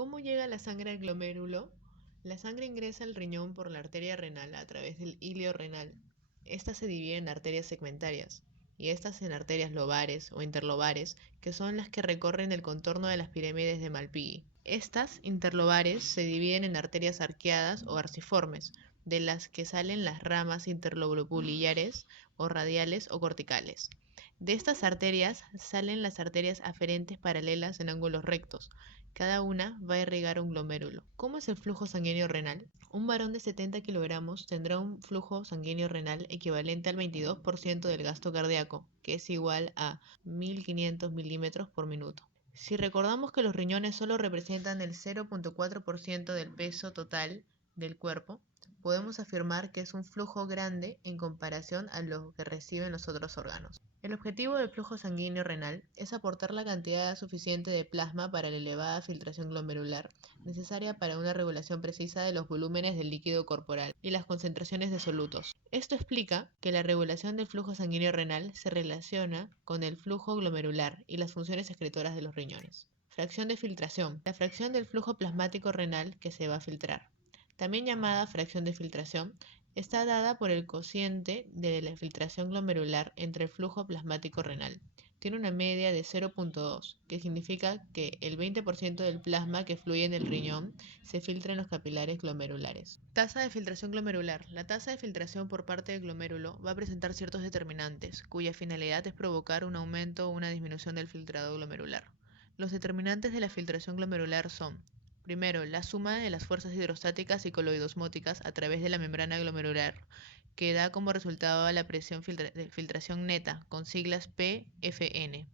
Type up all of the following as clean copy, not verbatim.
¿Cómo llega la sangre al glomérulo? La sangre ingresa al riñón por la arteria renal a través del hilio renal. Esta se divide en arterias segmentarias y estas en arterias lobares o interlobares, que son las que recorren el contorno de las pirámides de Malpighi. Estas interlobares se dividen en arterias arqueadas o arciformes, de las que salen las ramas interlobuliares o radiales o corticales. De estas arterias salen las arterias aferentes paralelas en ángulos rectos. Cada una va a irrigar un glomérulo. ¿Cómo es el flujo sanguíneo renal? Un varón de 70 kilogramos tendrá un flujo sanguíneo renal equivalente al 22% del gasto cardíaco, que es igual a 1500 milímetros por minuto. Si recordamos que los riñones solo representan el 0.4% del peso total del cuerpo, podemos afirmar que es un flujo grande en comparación a lo que reciben los otros órganos. El objetivo del flujo sanguíneo renal es aportar la cantidad suficiente de plasma para la elevada filtración glomerular necesaria para una regulación precisa de los volúmenes del líquido corporal y las concentraciones de solutos. Esto explica que la regulación del flujo sanguíneo renal se relaciona con el flujo glomerular y las funciones excretoras de los riñones. Fracción de filtración. La fracción del flujo plasmático renal que se va a filtrar, también llamada fracción de filtración, está dada por el cociente de la filtración glomerular entre el flujo plasmático renal. Tiene una media de 0.2, que significa que el 20% del plasma que fluye en el riñón se filtra en los capilares glomerulares. Tasa de filtración glomerular. La tasa de filtración por parte del glomérulo va a presentar ciertos determinantes, cuya finalidad es provocar un aumento o una disminución del filtrado glomerular. Los determinantes de la filtración glomerular son: primero, la suma de las fuerzas hidrostáticas y coloidosmóticas a través de la membrana glomerular, que da como resultado la presión de filtración neta, con siglas PFN.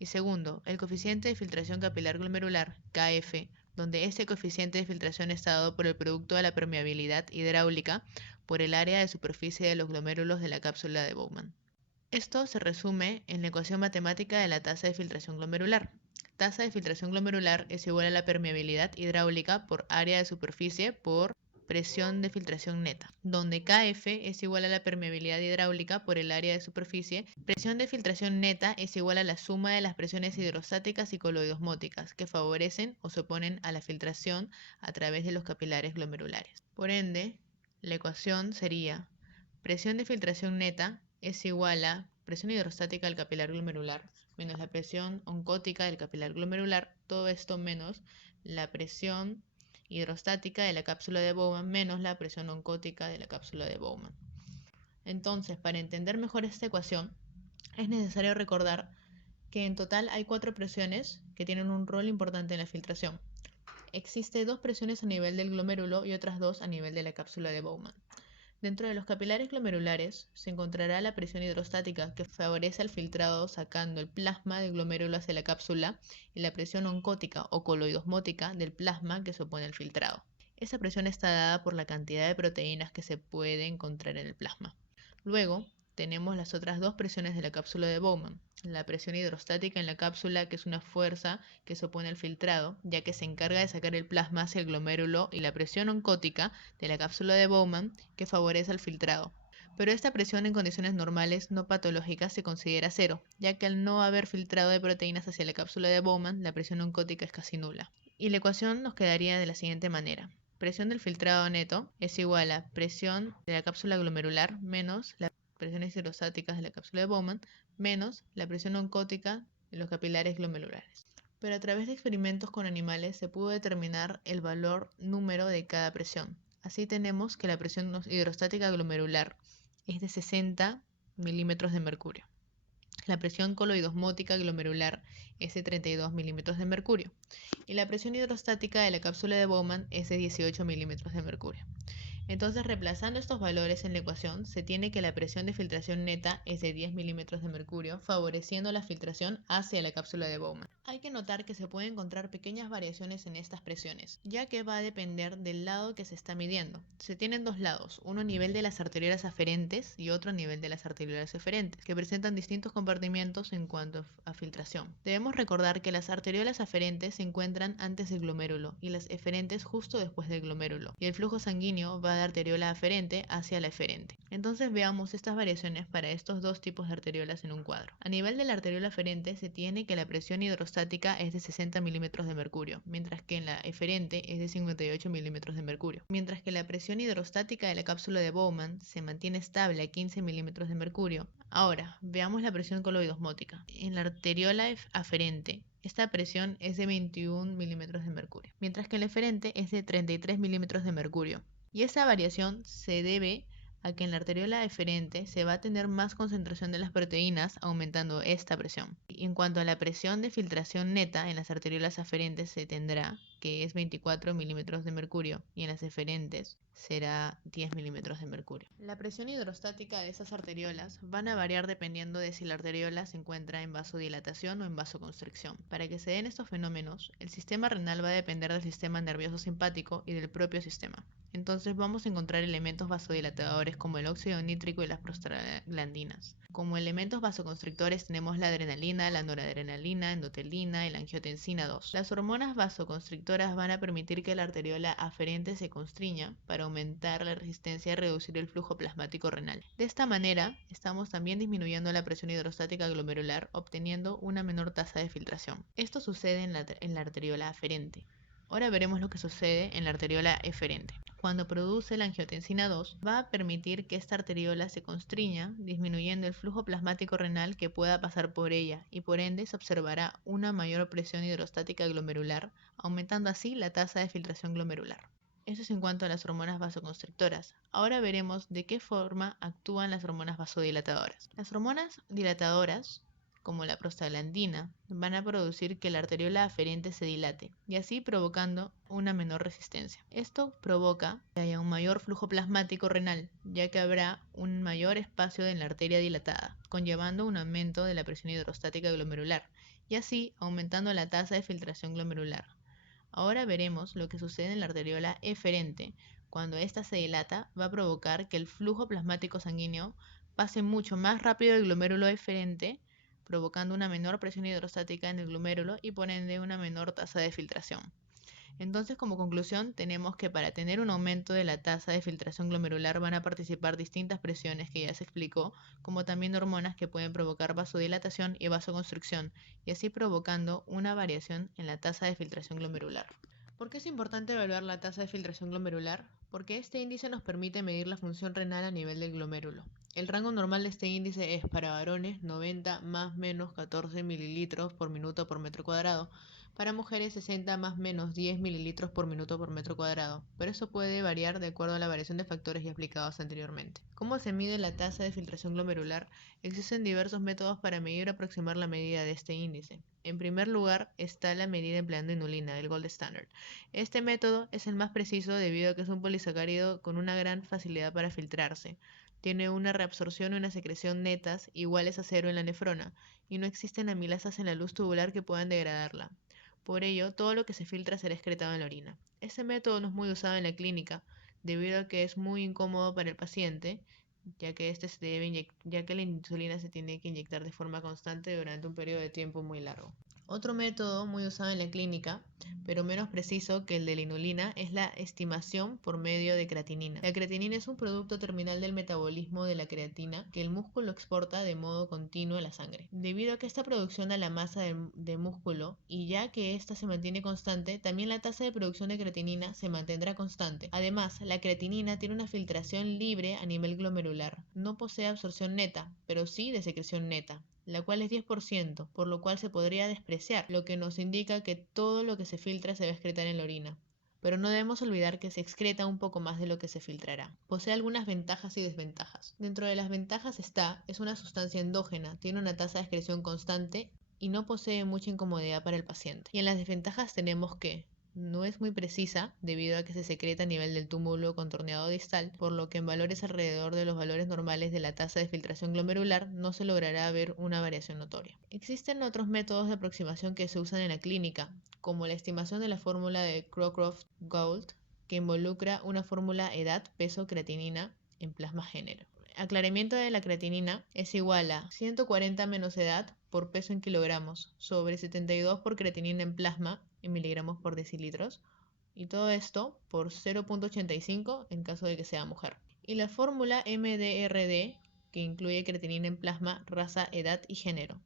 Y segundo, el coeficiente de filtración capilar glomerular, KF, donde este coeficiente de filtración está dado por el producto de la permeabilidad hidráulica por el área de superficie de los glomérulos de la cápsula de Bowman. Esto se resume en la ecuación matemática de la tasa de filtración glomerular. Tasa de filtración glomerular es igual a la permeabilidad hidráulica por área de superficie por presión de filtración neta, donde KF es igual a la permeabilidad hidráulica por el área de superficie. Presión de filtración neta es igual a la suma de las presiones hidrostáticas y coloidosmóticas que favorecen o se oponen a la filtración a través de los capilares glomerulares. Por ende, la ecuación sería: presión de filtración neta es igual a presión hidrostática del capilar glomerular menos la presión oncótica del capilar glomerular, todo esto menos la presión hidrostática de la cápsula de Bowman menos la presión oncótica de la cápsula de Bowman. Entonces, para entender mejor esta ecuación, es necesario recordar que en total hay 4 presiones que tienen un rol importante en la filtración. Existe 2 presiones a nivel del glomérulo y otras 2 a nivel de la cápsula de Bowman. Dentro de los capilares glomerulares se encontrará la presión hidrostática, que favorece el filtrado sacando el plasma del glomérulo hacia la cápsula, y la presión oncótica o coloidosmótica del plasma, que se opone al filtrado. Esa presión está dada por la cantidad de proteínas que se puede encontrar en el plasma. Luego tenemos las otras 2 presiones de la cápsula de Bowman. La presión hidrostática en la cápsula, que es una fuerza que se opone al filtrado, ya que se encarga de sacar el plasma hacia el glomérulo, y la presión oncótica de la cápsula de Bowman, que favorece al filtrado. Pero esta presión en condiciones normales no patológicas se considera cero, ya que al no haber filtrado de proteínas hacia la cápsula de Bowman, la presión oncótica es casi nula. Y la ecuación nos quedaría de la siguiente manera: presión del filtrado neto es igual a presión de la cápsula glomerular menos las presiones hidrostáticas de la cápsula de Bowman menos la presión oncótica de los capilares glomerulares. Pero a través de experimentos con animales se pudo determinar el valor número de cada presión. Así tenemos que la presión hidrostática glomerular es de 60 milímetros de mercurio. La presión coloidosmótica glomerular es de 32 milímetros de mercurio y la presión hidrostática de la cápsula de Bowman es de 18 milímetros de mercurio. Entonces, reemplazando estos valores en la ecuación, se tiene que la presión de filtración neta es de 10 milímetros de mercurio, favoreciendo la filtración hacia la cápsula de Bowman. Hay que notar que se pueden encontrar pequeñas variaciones en estas presiones, ya que va a depender del lado que se está midiendo. Se tienen 2 lados, uno a nivel de las arteriolas aferentes y otro a nivel de las arteriolas eferentes, que presentan distintos compartimientos en cuanto a filtración. Debemos recordar que las arteriolas aferentes se encuentran antes del glomérulo y las eferentes justo después del glomérulo, y el flujo sanguíneo va a llamada arteriola aferente hacia la eferente. Entonces veamos estas variaciones para estos dos tipos de arteriolas en un cuadro. A nivel de la arteriola aferente se tiene que la presión hidrostática es de 60 milímetros de mercurio, mientras que en la eferente es de 58 milímetros de mercurio. Mientras que la presión hidrostática de la cápsula de Bowman se mantiene estable a 15 milímetros de mercurio. Ahora, veamos la presión coloidosmótica. En la arteriola aferente, esta presión es de 21 milímetros de mercurio, mientras que en la eferente es de 33 milímetros de mercurio. Y esa variación se debe a que en la arteriola eferente se va a tener más concentración de las proteínas, aumentando esta presión. Y en cuanto a la presión de filtración neta, en las arteriolas aferentes se tendrá que es 24 milímetros de mercurio y en las eferentes será 10 milímetros de mercurio. La presión hidrostática de esas arteriolas van a variar dependiendo de si la arteriola se encuentra en vasodilatación o en vasoconstricción. Para que se den estos fenómenos, el sistema renal va a depender del sistema nervioso simpático y del propio sistema. Entonces vamos a encontrar elementos vasodilatadores como el óxido nítrico y las prostaglandinas. Como elementos vasoconstrictores tenemos la adrenalina, la noradrenalina, endotelina y la angiotensina 2. Las hormonas vasoconstrictoras van a permitir que la arteriola aferente se constriña para aumentar la resistencia y reducir el flujo plasmático renal. De esta manera, estamos también disminuyendo la presión hidrostática glomerular, obteniendo una menor tasa de filtración. Esto sucede en la arteriola aferente. Ahora veremos lo que sucede en la arteriola eferente. Cuando produce la angiotensina 2, va a permitir que esta arteriola se constriña, disminuyendo el flujo plasmático renal que pueda pasar por ella y por ende se observará una mayor presión hidrostática glomerular, aumentando así la tasa de filtración glomerular. Esto es en cuanto a las hormonas vasoconstrictoras. Ahora veremos de qué forma actúan las hormonas vasodilatadoras. Las hormonas dilatadoras, como la prostaglandina, van a producir que la arteriola aferente se dilate y así provocando una menor resistencia. Esto provoca que haya un mayor flujo plasmático renal, ya que habrá un mayor espacio en la arteria dilatada, conllevando un aumento de la presión hidrostática glomerular y así aumentando la tasa de filtración glomerular. Ahora veremos lo que sucede en la arteriola eferente. Cuando ésta se dilata, va a provocar que el flujo plasmático sanguíneo pase mucho más rápido del glomérulo eferente, provocando una menor presión hidrostática en el glomérulo y por ende una menor tasa de filtración. Entonces, como conclusión, tenemos que para tener un aumento de la tasa de filtración glomerular van a participar distintas presiones que ya se explicó, como también hormonas que pueden provocar vasodilatación y vasoconstricción, y así provocando una variación en la tasa de filtración glomerular. ¿Por qué es importante evaluar la tasa de filtración glomerular? Porque este índice nos permite medir la función renal a nivel del glomérulo. El rango normal de este índice es para varones 90 más menos 14 mililitros por minuto por metro cuadrado, para mujeres 60 más menos 10 mililitros por minuto por metro cuadrado, pero eso puede variar de acuerdo a la variación de factores ya explicados anteriormente. ¿Cómo se mide la tasa de filtración glomerular? Existen diversos métodos para medir o aproximar la medida de este índice. En primer lugar está la medida empleando inulina, el gold standard. Este método es el más preciso debido a que es un polisacárido con una gran facilidad para filtrarse. Tiene una reabsorción y una secreción netas iguales a cero en la nefrona y no existen amilasas en la luz tubular que puedan degradarla. Por ello, todo lo que se filtra será excretado en la orina. Este método no es muy usado en la clínica, debido a que es muy incómodo para el paciente, ya que la insulina se tiene que inyectar de forma constante durante un periodo de tiempo muy largo. Otro método muy usado en la clínica, pero menos preciso que el de la inulina, es la estimación por medio de creatinina. La creatinina es un producto terminal del metabolismo de la creatina que el músculo exporta de modo continuo a la sangre. Debido a que esta producción a la masa de músculo y ya que ésta se mantiene constante, también la tasa de producción de creatinina se mantendrá constante. Además, la creatinina tiene una filtración libre a nivel glomerular. No posee absorción neta, pero sí de secreción neta, la cual es 10%, por lo cual se podría despreciar, lo que nos indica que todo lo que se filtra se va a excretar en la orina. Pero no debemos olvidar que se excreta un poco más de lo que se filtrará. Posee algunas ventajas y desventajas. Dentro de las ventajas es una sustancia endógena, tiene una tasa de excreción constante y no posee mucha incomodidad para el paciente. Y en las desventajas tenemos que no es muy precisa debido a que se secreta a nivel del túmulo contorneado distal, por lo que en valores alrededor de los valores normales de la tasa de filtración glomerular no se logrará ver una variación notoria. Existen otros métodos de aproximación que se usan en la clínica, como la estimación de la fórmula de Crocroft-Gault, que involucra una fórmula edad, peso, creatinina en plasma género. Aclaramiento de la creatinina es igual a 140 menos edad por peso en kilogramos sobre 72 por creatinina en plasma en miligramos por decilitros Y todo esto por 0,85 en caso de que sea mujer. Y la fórmula MDRD, que incluye creatinina en plasma, raza, edad y género.